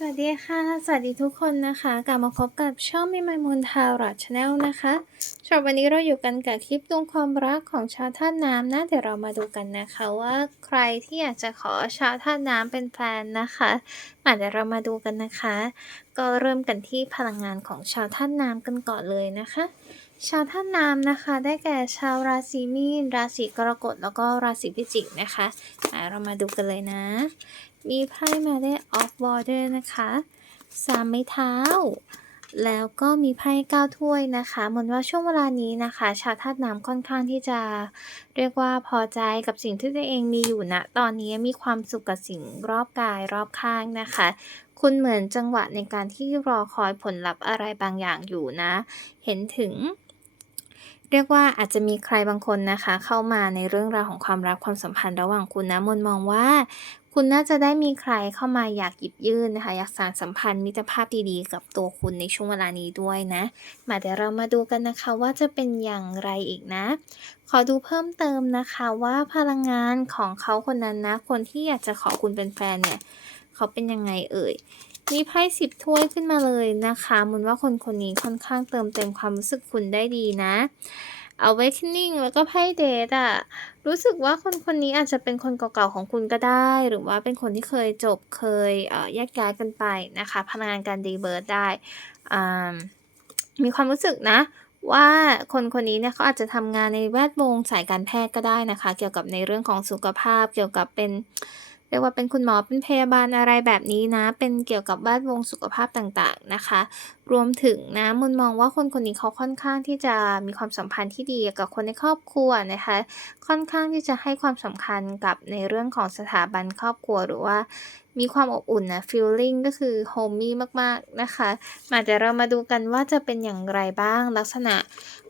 สวัสดีค่ะ สวัสดีทุกคนนะคะ กลับมาพบกับช่องมิมายมูลทาวรัชแนลนะคะสำหรับวันนี้เราอยู่กันกับคลิปดวงความรักของชาวธาตุน้ำนะ เดี๋ยวเรามาดูกันนะคะว่าใครที่อยากจะขอชาวธาตุน้ำเป็นแฟนนะคะมาเดี๋ยวเรามาดูกันนะคะ ก็เริ่มกันที่พลังงานของชาวธาตุน้ำกันก่อนเลยนะคะ ชาวธาตุน้ำนะคะ ได้แก่ชาวราศีมีน ราศีกรกฎแล้วก็ราศีพิจิกนะคะอะเรามาดูกันเลยนะ มีไพ่มาได้ออฟบอร์เดอร์นะคะสามไม้เท้า แล้วก็มีไพ่เก้าถ้วยนะคะเหมือนว่าช่วงเวลานี้นะคะ ชาวธาตุน้ำค่อนข้างที่จะ เรียกว่าพอใจกับสิ่งที่ตัวเองมีอยู่ณตอนนี้มีความสุขกับสิ่งรอบกายรอบข้างนะคะ คุณเหมือนจังหวะในการที่รอคอยผลลัพธ์อะไรบางอย่างอยู่นะ เห็นถึงเรียกว่าอาจจะมีใครบางคนนะคะ เข้ามาในเรื่องราวของความรักความสัมพันธ์ระหว่างคุณนะมนมองว่า คุณน่าจะได้มีใครเข้ามาอยากหยิบยื่นนะคะอยากสานสัมพันธ์มิตรภาพดีๆ กับตัวคุณในช่วงเวลานี้ด้วยนะ มาเดี๋ยวเรามาดูกันนะคะว่าจะเป็นอย่างไรอีกนะ ขอดูเพิ่มเติมนะคะว่าพลังงานของเขาคนนั้นนะ คนที่อยากจะขอคุณเป็นแฟนเนี่ย เขาเป็นยังไงเอ่ยมีไพ่สิบถ้วยขึ้นมาเลยนะคะมุนว่าคนคนนี้ค่อนข้างเติมเต็มความรู้สึกคุณได้ดีนะ awakening แล้วก็ไพ่เดทอะรู้สึกว่าคนคนนี้อาจจะเป็นคนเก่าๆของคุณก็ได้ หรือว่าเป็นคนที่เคยจบเคยเแยกย้ายกันไปนะคะพลังงานการดีเบิร์ดได้ มีความรู้สึกนะว่าคนคนนี้เนี่ยเขาอาจจะทำงานในแวดวงสายการแพทย์ก็ได้นะคะ เกี่ยวกับในเรื่องของสุขภาพเกี่ยวกับเป็น เรียกว่าเป็นคุณหมอเป็นพยาบาลอะไรแบบนี้นะ เป็นเกี่ยวกับแวดวงสุขภาพต่างๆนะคะ รวมถึงนะมุนมองว่าคนคนนี้เขาค่อนข้างที่จะมีความสัมพันธ์ที่ดีกับคนในครอบครัวนะคะ ค่อนข้างที่จะให้ความสำคัญกับในเรื่องของสถาบันครอบครัวหรือว่ามีความอบอุ่นนะ feeling ก็คือ homey มากๆนะคะมาเดี๋ยวเรามาดูกันว่าจะเป็นอย่างไรบ้างลักษณะ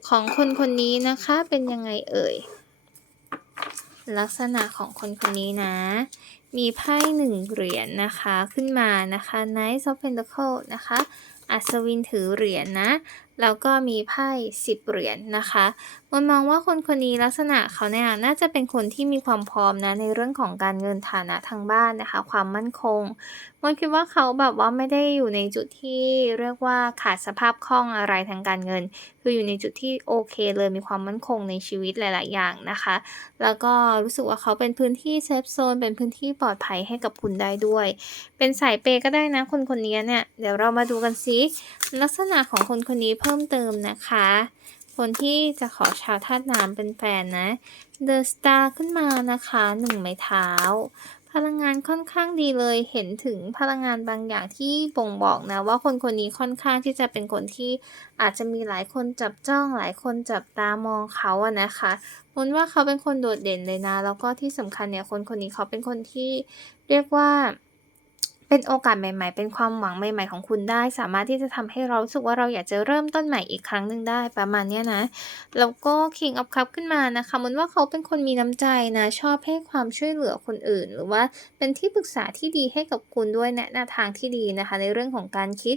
ของคนคนนี้นะคะเป็นยังไงเอ่ยลักษณะของคนคนนี้นะ มีไพ่หนึ่งเหรียญนะคะขึ้นมานะคะ Knight of Pentacles นะคะ อัศวินถือเหรียญนะ แล้วก็มีไพ่สิบเหรียญนะคะมนมองว่าคนคนนี้ลักษณะเขาเนี่ยน่าจะเป็นคนที่มีความพร้อมนะในเรื่องของการเงินฐานะทางบ้านนะคะ ความมั่นคงมันคิดว่าเขาแบบว่าไม่ได้อยู่ในจุดที่เรียกว่าขาดสภาพคล่องอะไรทางการเงิน คืออยู่ในจุดที่โอเคเลยมีความมั่นคงในชีวิตหลาย ๆ อย่างนะคะ แล้วก็รู้สึกว่าเขาเป็นพื้นที่เซฟโซนเป็นพื้นที่ปลอดภัยให้กับคุณได้ด้วย เป็นสายเปย์ก็ได้นะคนคนนี้เนี่ยเดี๋ยวเรามาดูกันซิลักษณะของคนคนนี้เพิ่มเติมนะคะ คนที่จะขอชาวธาตุน้ำเป็นแฟนนะ The Star ขึ้นมานะคะหนึ่งไม้เท้า พลังงานค่อนข้างดีเลยเห็นถึงพลังงานบางอย่างที่บ่งบอกนะ ว่าคนคนนี้ค่อนข้างที่จะเป็นคนที่อาจจะมีหลายคนจับจ้องหลายคนจับตามองเขาอะนะคะมนว่าเขาเป็นคนโดดเด่นเลยนะ แล้วก็ที่สำคัญเนี่ยคนคนนี้เขาเป็นคนที่เรียกว่า เป็นโอกาสใหม่ ๆ เป็นความหวังใหม่ ๆ ของคุณได้ สามารถที่จะทำให้เรารู้สึกว่าเราอยากจะเริ่มต้นใหม่อีกครั้งหนึ่งได้ประมาณเนี้ยนะ แล้วก็ King of Cup ขึ้นมานะคะ มันว่าเขาเป็นคนมีน้ำใจนะ ชอบให้ความช่วยเหลือคนอื่น หรือว่าเป็นที่ปรึกษาที่ดีให้กับคุณด้วยแนะนวทางที่ดีนะคะ ในเรื่องของการคิด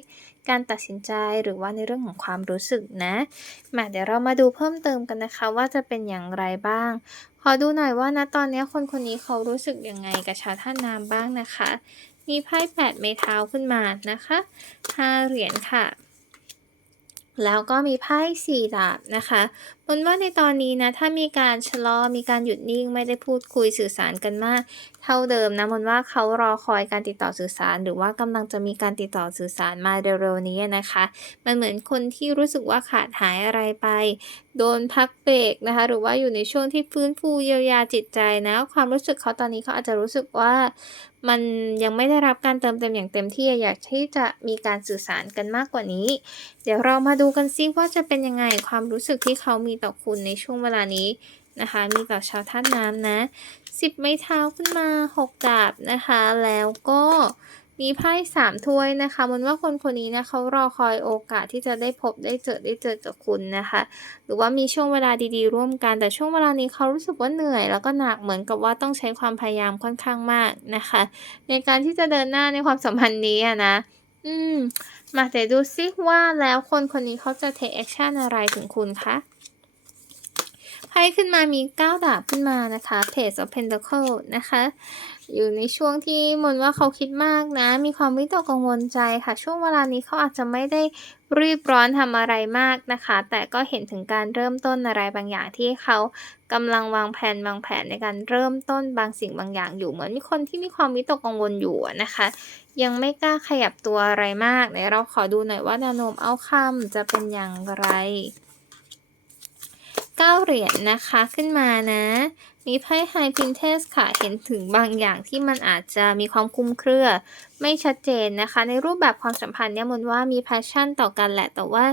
การตัดสินใจหรือว่าในเรื่องของความรู้สึกนะมาเดี๋ยวเรามาดูเพิ่มเติมกันนะคะ ว่าจะเป็นอย่างไรบ้าง ขอดูหน่อยว่านะตอนนี้คนคนนี้เขารู้สึกยังไงกับชาวท่าน้ำบ้างนะคะ มีไพ่แปดเมเท้าขึ้นมานะคะห้าเหรียญค่ะ แล้วก็มีไพ่สี่ดาบนะคะมนว่าในตอนนี้นะ ถ้ามีการชะลอมีการหยุดนิ่งไม่ได้พูดคุยสื่อสารกันมาก เท่าเดิมนะมนว่าเขารอคอยการติดต่อสื่อสาร หรือว่ากำลังจะมีการติดต่อสื่อสารมาเร็วๆนี้นะคะ มันเหมือนคนที่รู้สึกว่าขาดหายอะไรไปโดนพักเบรกนะคะ หรือว่าอยู่ในช่วงที่ฟื้นฟูเยียวยาจิตใจนะ ความรู้สึกเขาตอนนี้เขาอาจจะรู้สึกว่ามันยังไม่ได้รับการเติมเต็มอย่างเต็มที่อยากที่จะมีการสื่อสารกันมากกว่านี้ เดี๋ยวเรามาดูกันซิว่าจะเป็นยังไงความรู้สึกที่เขามีต่อคุณในช่วงเวลานี้นะคะ มีต่อชาวธาตุน้ำนะสิบไม้เท้าขึ้นมาหกดาบนะคะ แล้วก็ มีไพ่สามถ้วยนะคะมันว่าคนคนนี้นะเขารอคอยโอกาสที่จะได้พบได้เจอได้เจอกับคุณนะคะ หรือว่ามีช่วงเวลาดีๆ ร่วมกัน แต่ช่วงเวลานี้เขารู้สึกว่าเหนื่อย แล้วก็หนักเหมือนกับว่าต้องใช้ความพยายามค่อนข้างมากนะคะ ในการที่จะเดินหน้าในความสัมพันธ์นี้อะนะ อืม มาแต่ดูซิว่าแล้วคนคนนี้เขาจะ take action อะไรถึงคุณคะ ไพ่ขึ้นมามี 9 ดาบขึ้นมานะคะ Page of Pentacle นะคะ อยู่ในช่วงที่มนว่าเขาคิดมากนะ มีความวิตกกังวลใจค่ะ ช่วงเวลานี้เขาอาจจะไม่ได้รีบร้อนทำอะไรมากนะคะ แต่ก็เห็นถึงการเริ่มต้นอะไรบางอย่างที่เขากำลังวางแผนวางแผนในการเริ่มต้นบางสิ่งบางอย่างอยู่เหมือนมีคนที่มีความวิตกกังวลอยู่นะคะ ยังไม่กล้าขยับตัวอะไรมากเดี๋ยวเราขอดูหน่อยว่าแนวโน้มเอาคำจะเป็นอย่างไร เก้าเหรียญนะคะขึ้นมานะ มีไพ่ไฮพินเทสค่ะ เห็นถึงบางอย่างที่มันอาจจะมีความคลุมเครือ ไม่ชัดเจนนะคะ ในรูปแบบความสัมพันธ์เนี่ยมนว่ามีแพชชั่นต่อกันแหละ แต่ว่า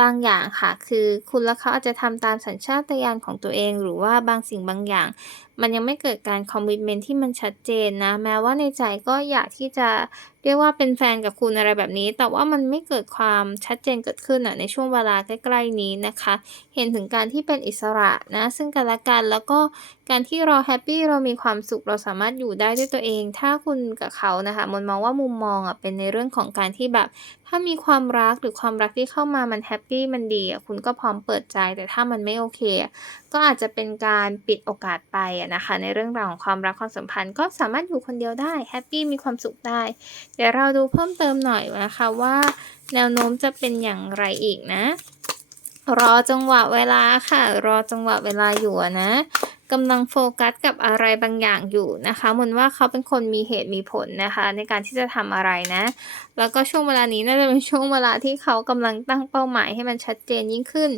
บางอย่างค่ะ คือคุณและเขาอาจจะทำตามสัญชาตญาณของตัวเอง หรือว่าบางสิ่งบางอย่าง มันยังไม่เกิดการคอมมิชเมนที่มันชัดเจนนะ แม้ว่าในใจก็อยากที่จะเรียกว่าเป็นแฟนกับคุณอะไรแบบนี้ แต่ว่ามันไม่เกิดความชัดเจนเกิดขึ้นอะในช่วงเวลาใกล้ ๆนี้นะคะ เห็นถึงการที่เป็นอิสระนะ ซึ่งกันและกันแล้วก็การที่เราแฮปปี้เรามีความสุขเราสามารถอยู่ได้ด้วยตัวเอง ถ้าคุณกับเขานะคะมนมองว่ามุมมองอะเป็นในเรื่องของการที่แบบ ถ้ามีความรักหรือความรักที่เข้ามามันแฮปปี้มันดีอะคุณก็พร้อมเปิดใจ แต่ถ้ามันไม่โอเค ก็อาจจะเป็นการปิดโอกาสไปอะนะคะ ในเรื่องราวของความรักความสัมพันธ์ก็สามารถอยู่คนเดียวได้แฮปปี้มีความสุขได้เดี๋ยวเราดูเพิ่มเติมหน่อยนะคะว่า แนวโน้มจะเป็นอย่างไรอีกนะ รอจังหวะเวลาค่ะ รอจังหวะเวลาอยู่นะ กำลังโฟกัสกับอะไรบางอย่างอยู่นะคะมนว่าเขาเป็นคนมีเหตุมีผลนะคะ ในการที่จะทำอะไรนะ แล้วก็ช่วงเวลานี้น่าจะเป็นช่วงเวลาที่เขากำลังตั้งเป้าหมายให้มันชัดเจนยิ่งขึ้น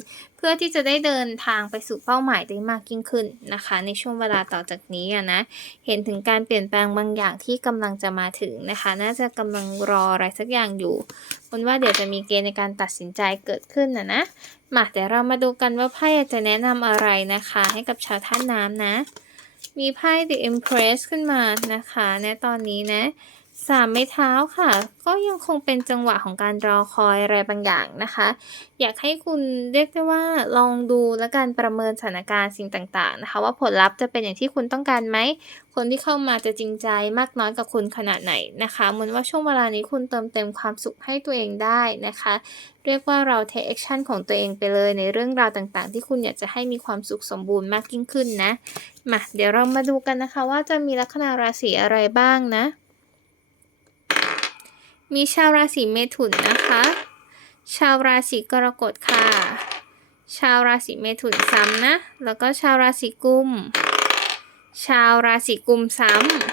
พื่อที่จะได้เดินทางไปสู่เป้าหมายได้มากยิ่งขึ้นนะคะ ในช่วงเวลาต่อจากนี้อะนะเห็นถึงการเปลี่ยนแปลงบางอย่างที่กำลังจะมาถึงนะคะ น่าจะกำลังรออะไรสักอย่างอยู่มนว่าเดี๋ยวจะมีเกณฑ์ในการตัดสินใจเกิดขึ้นนะนะมาเดี๋ยวเรามาดูกันว่าไพ่จะแนะนำอะไรนะคะ ให้กับชาวท่านน้ำนะ มีไพ่ The Empress ขึ้นมานะคะในตอนนี้นะ สามไม้เท้าค่ะ ก็ยังคงเป็นจังหวะของการรอคอยอะไรบางอย่างนะคะ อยากให้คุณเรียกได้ว่าลองดูและการประเมินสถานการณ์สิ่งต่างๆนะคะ ว่าผลลัพธ์จะเป็นอย่างที่คุณต้องการไหมคนที่เข้ามาจะจริงใจมากน้อยกับคุณขนาดไหนนะคะเหมือนว่าช่วงเวลานี้คุณเติมเต็มความสุขให้ตัวเองได้นะคะ เรียกว่าเรา take action ของตัวเองไปเลยในเรื่องราวต่างๆ ที่คุณอยากจะให้มีความสุขสมบูรณ์มากยิ่งขึ้นนะมาเดี๋ยวเรามาดูกันนะคะว่าจะมีลัคนาราศีอะไรบ้างนะ มีชาวราศีเมถุนนะคะ ชาวราศีกรกฎค่ะ ชาวราศีเมถุนซ้ำนะ แล้วก็ชาวราศีกุม ชาวราศีกุมซ้ำ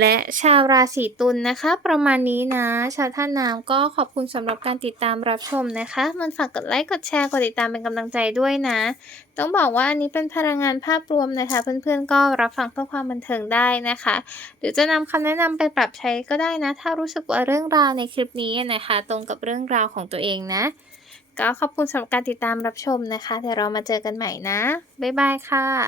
และชาวราศีตุลนะคะ ประมาณนี้นะ ชาวท่านน้ำก็ขอบคุณสำหรับการติดตามรับชมนะคะ มันฝากกดไลค์กดแชร์กดติดตามเป็นกำลังใจด้วยนะ ต้องบอกว่าอันนี้เป็นพลังงานภาพรวมนะคะ เพื่อนๆก็รับฟังเพื่อความบันเทิงได้นะคะ หรือจะนำคำแนะนำไปปรับใช้ก็ได้นะ ถ้ารู้สึกว่าเรื่องราวในคลิปนี้นะคะ ตรงกับเรื่องราวของตัวเองนะ ก็ขอบคุณสำหรับการติดตามรับชมนะคะเดี๋ยวเรามาเจอกันใหม่นะบ๊ายบายค่ะ